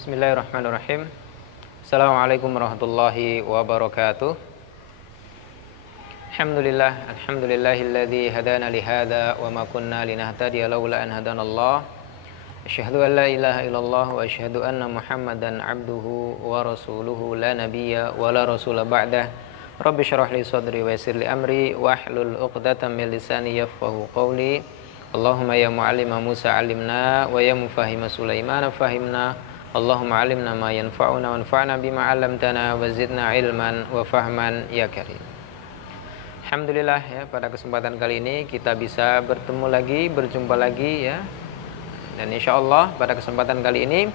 Bismillahirrahmanirrahim. Assalamualaikum warahmatullahi wabarakatuh. Alhamdulillahilladzi hadana li hadza wa ma kunna linahtadiya laula an hadanallah. Asyhadu an la ilaha illallah wa asyhadu anna Muhammadan abduhu wa rasuluhu la nabiyya wa la rasula ba'dah. Rabbi shrah li sadri wa yassir li amri wahlul 'uqdatam min lisani yafqahu qawli. Allahumma ya mu'allima Musa 'allimna wa ya mufahhima Sulaiman fahimna. Allahumma 'allimna ma yanfa'una wanfa'na bima 'allamtana wa zidna ilman wa fahman ya karim. Alhamdulillah ya, pada kesempatan kali ini kita bisa berjumpa lagi ya. Dan insyaallah pada kesempatan kali ini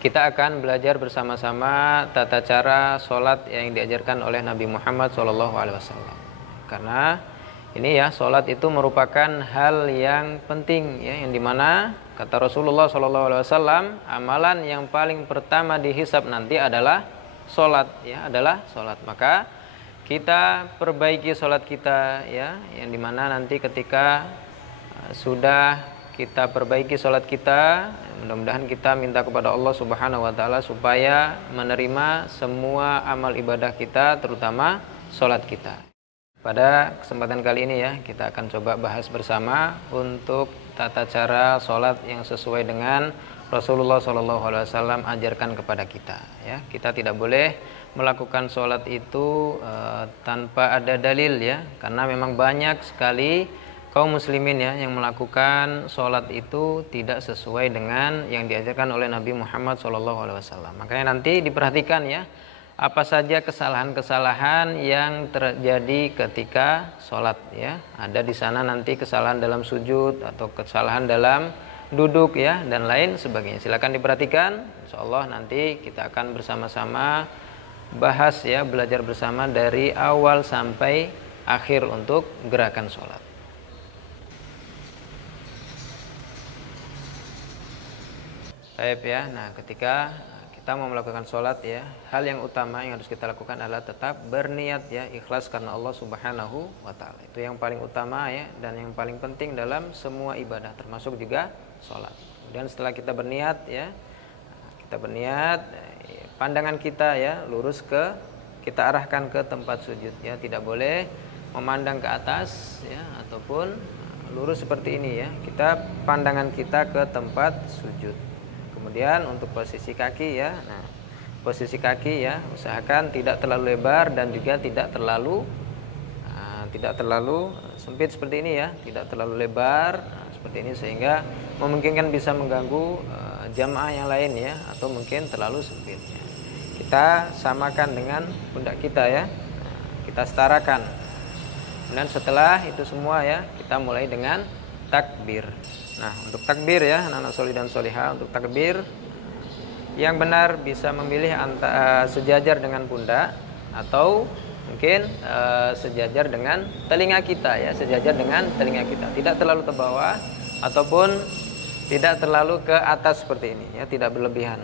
kita akan belajar bersama-sama tata cara sholat yang diajarkan oleh Nabi Muhammad SAW. Karena ini ya, sholat itu merupakan hal yang penting ya, yang dimana kata Rasulullah SAW, amalan yang paling pertama dihisab nanti adalah sholat ya, adalah sholat. Maka kita perbaiki sholat kita ya, yang dimana nanti ketika sudah kita perbaiki sholat kita, mudah-mudahan kita minta kepada Allah Subhanahu Wa Taala supaya menerima semua amal ibadah kita, terutama sholat kita. Pada kesempatan kali ini ya, kita akan coba bahas bersama untuk tata cara sholat yang sesuai dengan Rasulullah SAW ajarkan kepada kita ya. Kita tidak boleh melakukan sholat itu tanpa ada dalil ya, karena memang banyak sekali kaum muslimin ya yang melakukan sholat itu tidak sesuai dengan yang diajarkan oleh Nabi Muhammad SAW. Makanya nanti diperhatikan ya, apa saja kesalahan-kesalahan yang terjadi ketika sholat ya. Ada di sana nanti kesalahan dalam sujud atau kesalahan dalam duduk ya, dan lain sebagainya. Silakan diperhatikan. Insyaallah nanti kita akan bersama-sama bahas ya, belajar bersama dari awal sampai akhir untuk gerakan sholat. Baik ya, nah ketika kita mau melakukan sholat ya, hal yang utama yang harus kita lakukan adalah tetap berniat ya, ikhlas karena Allah Subhanahu Wa Taala. Itu yang paling utama ya, dan yang paling penting dalam semua ibadah, termasuk juga sholat. Kemudian setelah kita berniat ya, pandangan kita ya lurus kita arahkan ke tempat sujud ya, tidak boleh memandang ke atas ya, ataupun lurus seperti ini ya. Pandangan kita ke tempat sujud. Kemudian untuk posisi kaki ya, nah posisi kaki ya usahakan tidak terlalu lebar dan juga tidak terlalu sempit seperti ini ya, tidak terlalu lebar seperti ini sehingga memungkinkan bisa mengganggu jamaah yang lain ya, atau mungkin terlalu sempit ya. Kita samakan dengan pundak kita ya, kita setarakan. Kemudian setelah itu semua ya, kita mulai dengan takbir. Nah, untuk takbir ya, anak-anak solih dan solihah, untuk takbir yang benar bisa memilih sejajar dengan pundak atau mungkin sejajar dengan telinga kita ya, sejajar dengan telinga kita, tidak terlalu ke bawah ataupun tidak terlalu ke atas seperti ini ya, tidak berlebihan.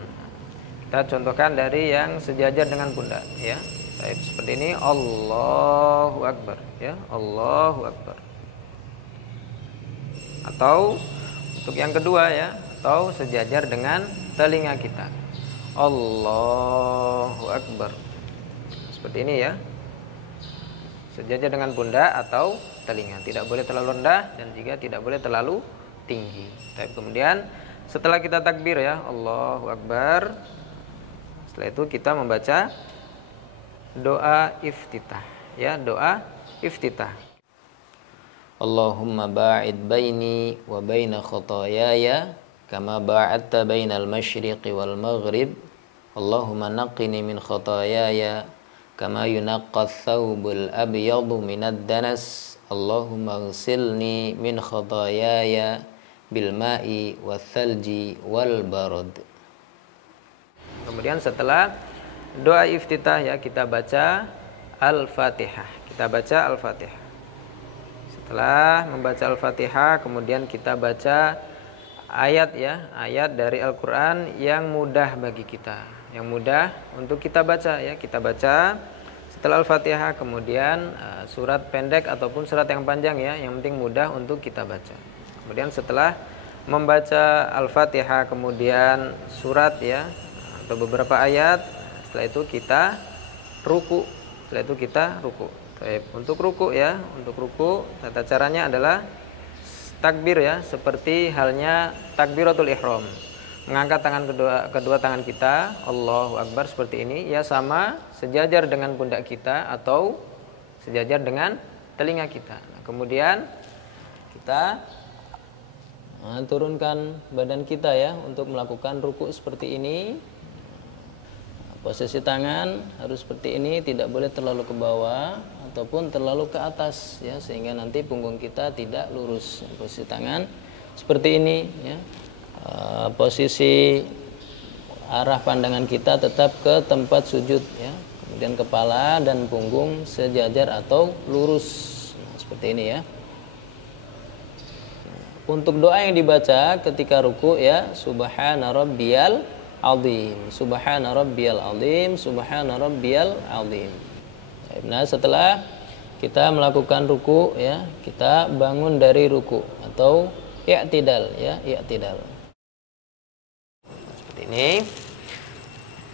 Kita contohkan dari yang sejajar dengan pundak ya. Baik, seperti ini, Allahu Akbar ya, Allahu Akbar. Atau untuk yang kedua ya, atau sejajar dengan telinga kita, Allahu Akbar. Seperti ini ya, sejajar dengan pundak atau telinga, tidak boleh terlalu rendah dan juga tidak boleh terlalu tinggi. Tapi kemudian setelah kita takbir ya, Allahu Akbar, setelah itu kita membaca doa iftitah ya, doa iftitah. Allahumma ba'id baini wa baina khotoyaya kama ba'adta bainal masyriqi wal maghrib. Allahumma naqqini min khotoyaya kama yunaqqas thawbul abyadu minad danas. Allahumma ghsilni min khotoyaya bil ma'i wal thalji wal barad. Kemudian setelah doa iftitah ya, kita baca Al-Fatihah. Kita baca Al-Fatihah. Setelah membaca Al-Fatihah, kemudian kita baca ayat ya, ayat dari Al-Quran yang mudah bagi kita, yang mudah untuk kita baca ya. Kita baca setelah Al-Fatihah, kemudian surat pendek ataupun surat yang panjang ya, yang penting mudah untuk kita baca. Kemudian setelah membaca Al-Fatihah kemudian surat ya atau beberapa ayat, setelah itu kita ruku. Untuk ruku ya, tata caranya adalah takbir ya, seperti halnya takbiratul ihram. Mengangkat kedua tangan kita, Allahu Akbar seperti ini ya, sama sejajar dengan pundak kita atau sejajar dengan telinga kita. Kemudian kita turunkan badan kita ya untuk melakukan ruku seperti ini. Posisi tangan harus seperti ini, tidak boleh terlalu ke bawah ataupun terlalu ke atas ya, sehingga nanti punggung kita tidak lurus. Posisi tangan seperti ini ya. Posisi arah pandangan kita tetap ke tempat sujud ya. Kemudian kepala dan punggung sejajar atau lurus. Nah, seperti ini ya. Untuk doa yang dibaca ketika ruku ya, subhana rabbiyal azim, subhana rabbiyal azim, subhana rabbiyal azim. Nah, setelah kita melakukan ruku ya, kita bangun dari ruku atau i'tidal ya, i'tidal. Seperti ini.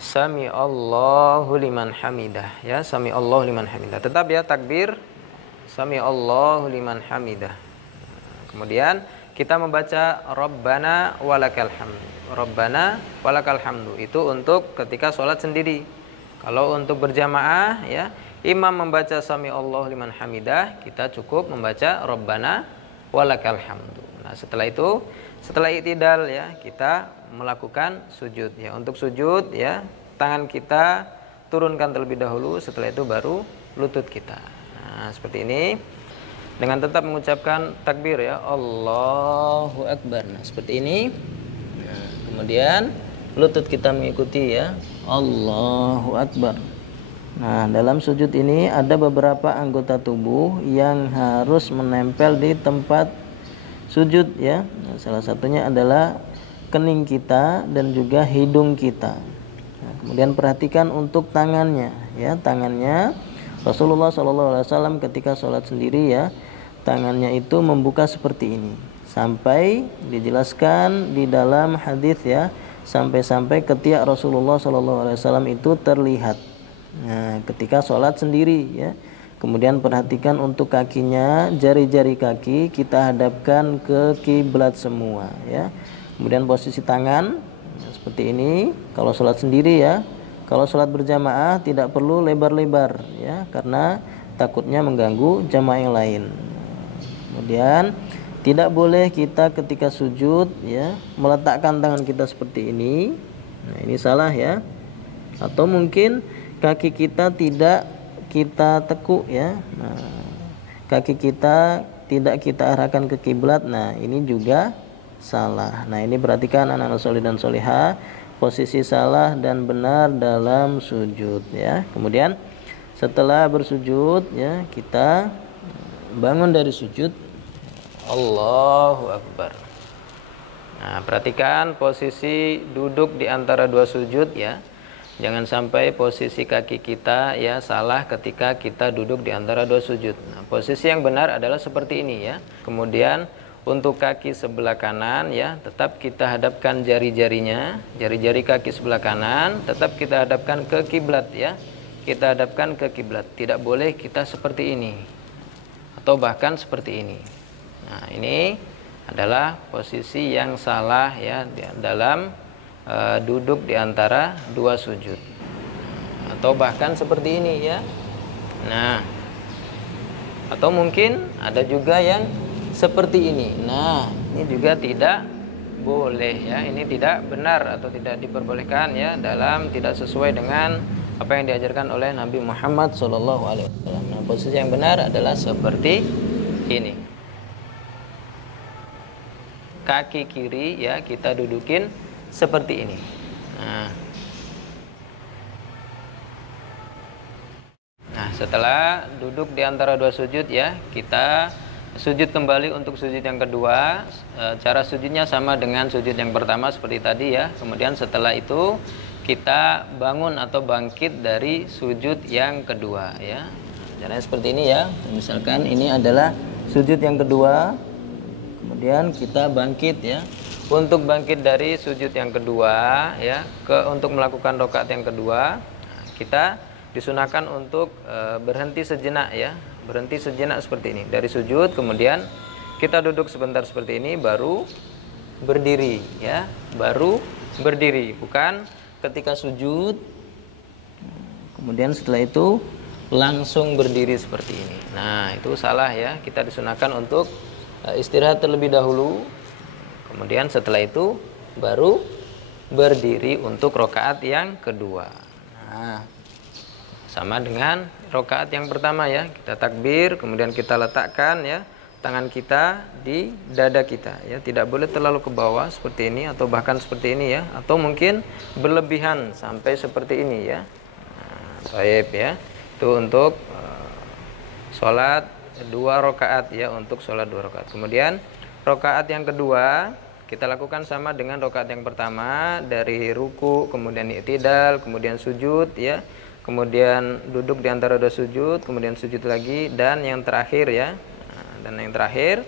Sami Allahu liman hamidah ya, sami Allahu liman hamidah. Tetap ya takbir sami Allahu liman hamidah. Kemudian kita membaca Rabbana walakal hamdu. Rabbana walakal hamdu itu untuk ketika sholat sendiri. Kalau untuk berjamaah ya, imam membaca sami Allah liman hamidah, kita cukup membaca Rabbana walakal hamdu. Nah, setelah itu, setelah i'tidal ya, kita melakukan sujud ya. Untuk sujud ya, tangan kita turunkan terlebih dahulu, setelah itu baru lutut kita. Nah, seperti ini. Dengan tetap mengucapkan takbir ya, Allahu Akbar. Nah, seperti ini. Nah, kemudian lutut kita mengikuti ya, Allahu Akbar. Nah, dalam sujud ini ada beberapa anggota tubuh yang harus menempel di tempat sujud ya. Nah, salah satunya adalah kening kita dan juga hidung kita. Nah, kemudian perhatikan untuk tangannya ya, tangannya Rasulullah SAW ketika sholat sendiri ya, tangannya itu membuka seperti ini, sampai dijelaskan di dalam hadis ya, sampai-sampai ketiak Rasulullah SAW itu terlihat. Nah, ketika sholat sendiri ya, kemudian perhatikan untuk kakinya, jari-jari kaki kita hadapkan ke kiblat semua ya. Kemudian posisi tangan seperti ini kalau sholat sendiri ya. Kalau sholat berjamaah tidak perlu lebar-lebar ya, karena takutnya mengganggu jamaah yang lain. Kemudian tidak boleh kita ketika sujud ya meletakkan tangan kita seperti ini. Nah, ini salah ya. Atau mungkin kaki kita tidak kita tekuk ya. Nah, kaki kita tidak kita arahkan ke kiblat. Nah, ini juga salah. Nah, ini perhatikan anak-anak soleh dan solehah, posisi salah dan benar dalam sujud ya. Kemudian setelah bersujud ya, kita bangun dari sujud, Allahu Akbar. Nah, perhatikan posisi duduk di antara dua sujud ya. Jangan sampai posisi kaki kita ya salah ketika kita duduk di antara dua sujud. Nah, posisi yang benar adalah seperti ini ya. Kemudian untuk kaki sebelah kanan ya, tetap kita hadapkan jari-jarinya, jari-jari kaki sebelah kanan tetap kita hadapkan ke kiblat ya. Kita hadapkan ke kiblat. Tidak boleh kita seperti ini atau bahkan seperti ini. Nah, ini adalah posisi yang salah ya dalam duduk di antara dua sujud. Atau bahkan seperti ini ya. Nah, atau mungkin ada juga yang seperti ini. Nah, ini juga tidak boleh ya. Ini tidak benar atau tidak diperbolehkan ya, dalam tidak sesuai dengan apa yang diajarkan oleh Nabi Muhammad SAW. Nah, posisi yang benar adalah seperti ini. Kaki kiri ya kita dudukin seperti ini. Nah, setelah duduk di antara dua sujud ya, kita sujud kembali untuk sujud yang kedua. Cara sujudnya sama dengan sujud yang pertama seperti tadi ya. Kemudian setelah itu kita bangun atau bangkit dari sujud yang kedua ya. Caranya seperti ini ya. Misalkan ini adalah sujud yang kedua, kemudian kita bangkit ya. untuk bangkit dari sujud yang kedua ya, untuk melakukan rakaat yang kedua, kita disunahkan untuk berhenti sejenak ya, berhenti sejenak seperti ini dari sujud, kemudian kita duduk sebentar seperti ini baru berdiri ya, baru berdiri, bukan ketika sujud kemudian setelah itu langsung berdiri seperti ini. Nah, itu salah ya. Kita disunahkan untuk istirahat terlebih dahulu. Kemudian setelah itu baru berdiri untuk rakaat yang kedua. Nah, sama dengan rakaat yang pertama ya. Kita takbir, kemudian kita letakkan ya tangan kita di dada kita ya. Tidak boleh terlalu ke bawah seperti ini atau bahkan seperti ini ya, atau mungkin berlebihan sampai seperti ini ya. Nah, baik ya. Itu untuk sholat 2 rakaat ya, untuk sholat 2 rakaat. Kemudian rakaat yang kedua kita lakukan sama dengan rakaat yang pertama, dari ruku, kemudian i'tidal, kemudian sujud ya, kemudian duduk di antara 2 sujud, kemudian sujud lagi, dan yang terakhir ya. Dan yang terakhir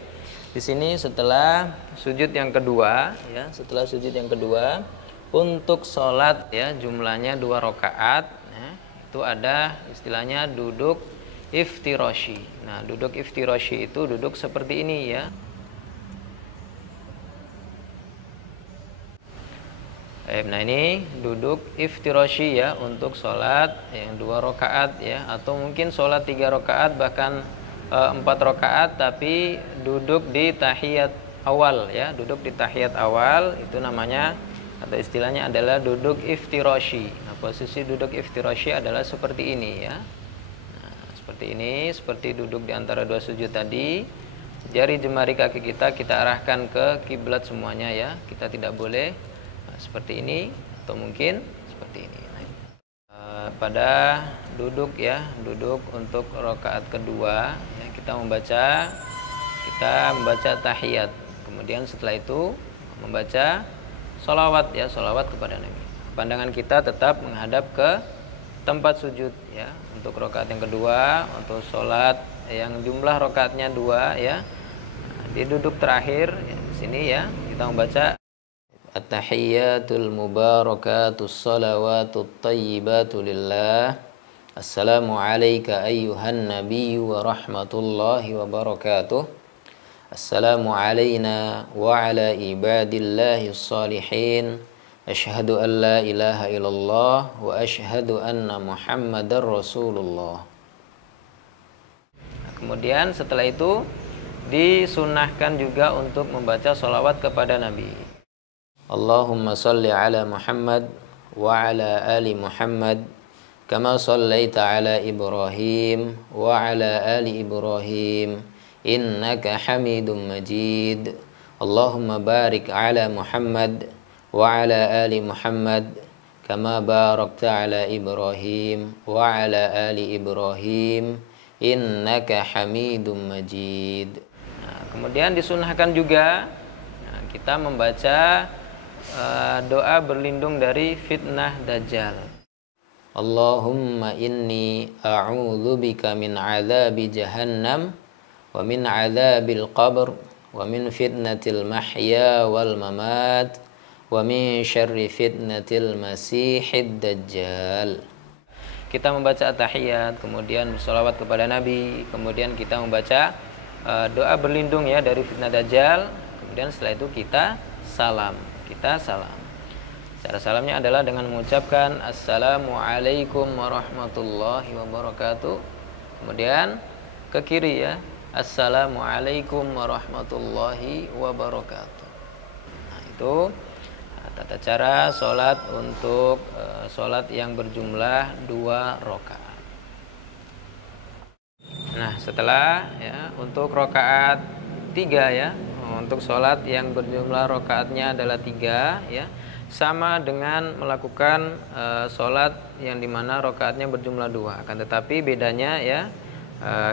di sini setelah sujud yang kedua ya, setelah sujud yang kedua untuk sholat ya jumlahnya 2 rakaat ya, itu ada istilahnya duduk iftirashi. Nah, duduk iftirashi itu duduk seperti ini ya. Nah, ini duduk iftirashi ya untuk sholat yang 2 rakaat ya, atau mungkin sholat 3 rakaat bahkan 4 rakaat, tapi duduk di tahiyat awal ya, duduk di tahiyat awal itu namanya atau istilahnya adalah duduk iftirashi. Nah, posisi duduk iftirashi adalah seperti ini ya. Nah, seperti ini, seperti duduk di antara 2 sujud tadi. Jari jemari kaki kita arahkan ke kiblat semuanya ya. Kita tidak boleh seperti ini atau mungkin seperti ini. Nah, pada duduk ya, duduk untuk rakaat kedua ya, kita membaca tahiyat, kemudian setelah itu membaca sholawat ya, sholawat kepada Nabi. Pandangan kita tetap menghadap ke tempat sujud ya, untuk rakaat yang kedua, untuk sholat yang jumlah rakaatnya 2 ya. Nah, di duduk terakhir ya, di sini ya kita membaca At-tahiyyatul mubarakatus salawatut tayyibatu lillah. Assalamu alayka ayyuhan nabiyyu wa rahmatullahi wa barakatuh. Assalamu alayna wa ala ibadillahi salihin. Asyhadu an la ilaha illallah wa asyhadu anna muhammadar rasulullah. Nah, kemudian setelah itu disunahkan juga untuk membaca sholawat kepada Nabi. Allahumma salli ala Muhammad wa ala ali Muhammad kama sallaita ala Ibrahim wa ala ali Ibrahim innaka Hamidum Majid. Allahumma barik ala Muhammad wa ala ali Muhammad kama barakta ala Ibrahim wa ala ali Ibrahim innaka Hamidum Majid. Nah, kemudian disunahkan juga kita membaca doa berlindung dari fitnah Dajjal. Allahumma inni a'udzubika min adzabi jahannam wa min adzabil qabr wa min fitnatil mahya wal mamat wa min syarri fitnatil masihid dajjal. Kita membaca at-tahiyat, kemudian bersolawat kepada Nabi, kemudian kita membaca doa berlindung ya dari fitnah Dajjal, kemudian setelah itu kita salam. Cara salamnya adalah dengan mengucapkan Assalamualaikum warahmatullahi wabarakatuh. Kemudian ke kiri ya, Assalamualaikum warahmatullahi wabarakatuh. Nah, itu tata cara sholat untuk sholat yang berjumlah 2 rakaat. Nah, setelah ya untuk rakaat 3 ya, untuk sholat yang berjumlah rakaatnya adalah 3 ya, sama dengan melakukan sholat yang dimana rakaatnya berjumlah 2. Akan tetapi bedanya ya,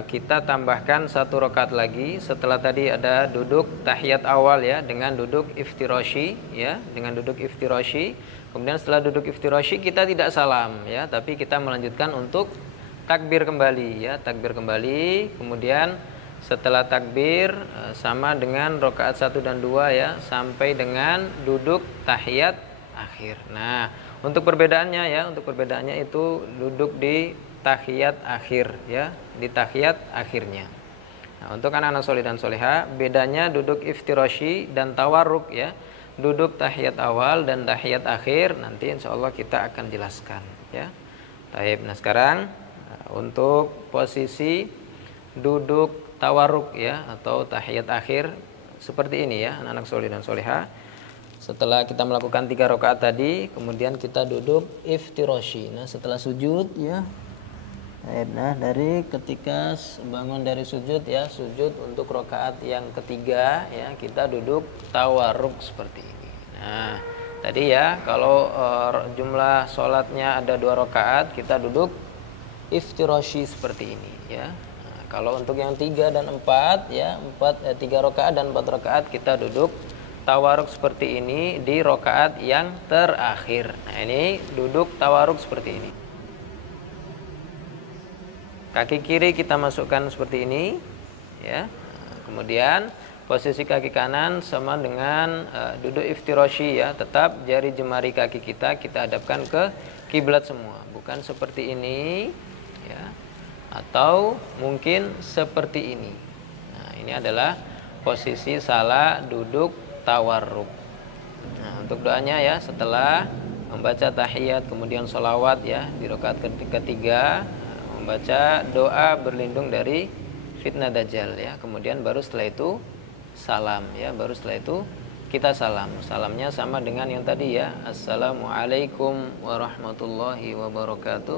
kita tambahkan 1 rakaat lagi setelah tadi ada duduk tahiyat awal ya, dengan duduk iftirashi ya, dengan duduk iftirashi. Kemudian setelah duduk iftirashi kita tidak salam ya, tapi kita melanjutkan untuk takbir kembali ya, takbir kembali. Kemudian setelah takbir sama dengan rakaat 1 dan 2 ya, sampai dengan duduk tahiyat akhir. Nah, untuk perbedaannya itu duduk di tahiyat akhir ya, di tahiyat akhirnya. Nah, untuk anak-anak soleh dan soleha, bedanya duduk iftirashi dan tawarruk ya. Duduk tahiyat awal dan tahiyat akhir nanti insya Allah kita akan jelaskan ya. Baik, nah sekarang untuk posisi duduk tawarruk ya atau tahiyat akhir seperti ini ya, anak-anak soleh dan soleha. Setelah kita melakukan 3 rakaat tadi, kemudian kita duduk iftirashi. Nah, setelah sujud ya. Nah, dari ketika bangun dari sujud ya, sujud untuk rakaat yang ketiga ya, kita duduk tawarruk seperti ini. Nah, tadi ya kalau jumlah sholatnya ada 2 rakaat, kita duduk iftirashi seperti ini ya. Nah, kalau untuk yang 3 dan 4 ya, 3 rakaat dan 4 rakaat kita duduk tawaruk seperti ini di rakaat yang terakhir. Nah, ini duduk tawaruk seperti ini. Kaki kiri kita masukkan seperti ini ya. Kemudian posisi kaki kanan sama dengan duduk iftirashi ya, tetap jari jemari kaki kita hadapkan ke kiblat semua, bukan seperti ini ya, atau mungkin seperti ini. Nah, ini adalah posisi salah duduk tawarruk. Nah, untuk doanya ya, setelah membaca tahiyat kemudian sholawat ya di rakaat ketiga, membaca doa berlindung dari fitnah dajjal ya, kemudian baru setelah itu salam ya, baru setelah itu kita salam. Salamnya sama dengan yang tadi ya, assalamualaikum warahmatullahi wabarakatuh,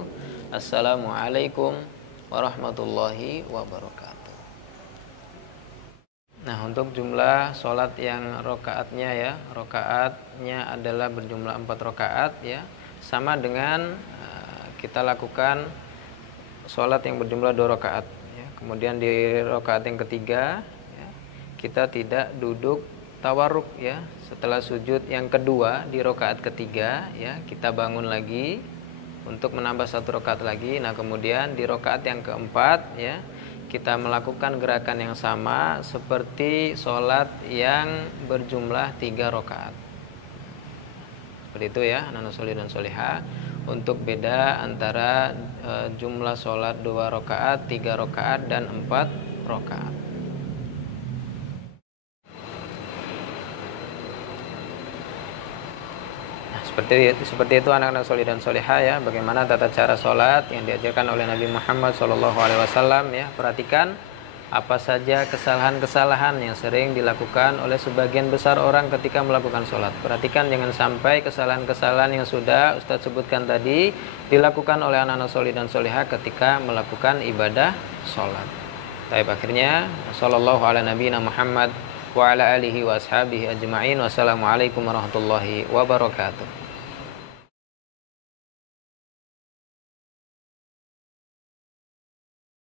assalamualaikum warahmatullahi wabarakatuh. Nah, untuk jumlah sholat yang rokaatnya ya, rokaatnya adalah berjumlah 4 rokaat ya, sama dengan kita lakukan sholat yang berjumlah 2 rokaat ya. Kemudian di rokaat yang ketiga ya, kita tidak duduk tawarruk ya. Setelah sujud yang kedua di rokaat ketiga ya, kita bangun lagi untuk menambah 1 rokaat lagi. Nah, kemudian di rokaat yang keempat ya, kita melakukan gerakan yang sama seperti sholat yang berjumlah 3 rakaat. Seperti itu ya, anak-anak soleh dan soleha. Untuk beda antara jumlah sholat 2 rakaat, 3 rakaat, dan 4 rakaat. Seperti itu anak-anak soleh dan soleha ya, bagaimana tata cara sholat yang diajarkan oleh Nabi Muhammad SAW ya. Perhatikan apa saja kesalahan-kesalahan yang sering dilakukan oleh sebagian besar orang ketika melakukan sholat. Perhatikan jangan sampai kesalahan-kesalahan yang sudah Ustadz sebutkan tadi dilakukan oleh anak-anak soleh dan soleha ketika melakukan ibadah sholat. Baik, akhirnya sallallahu ala nabiyina Muhammad wa ala alihi wa ashabihi ajma'in. Wassalamualaikum warahmatullahi wabarakatuh.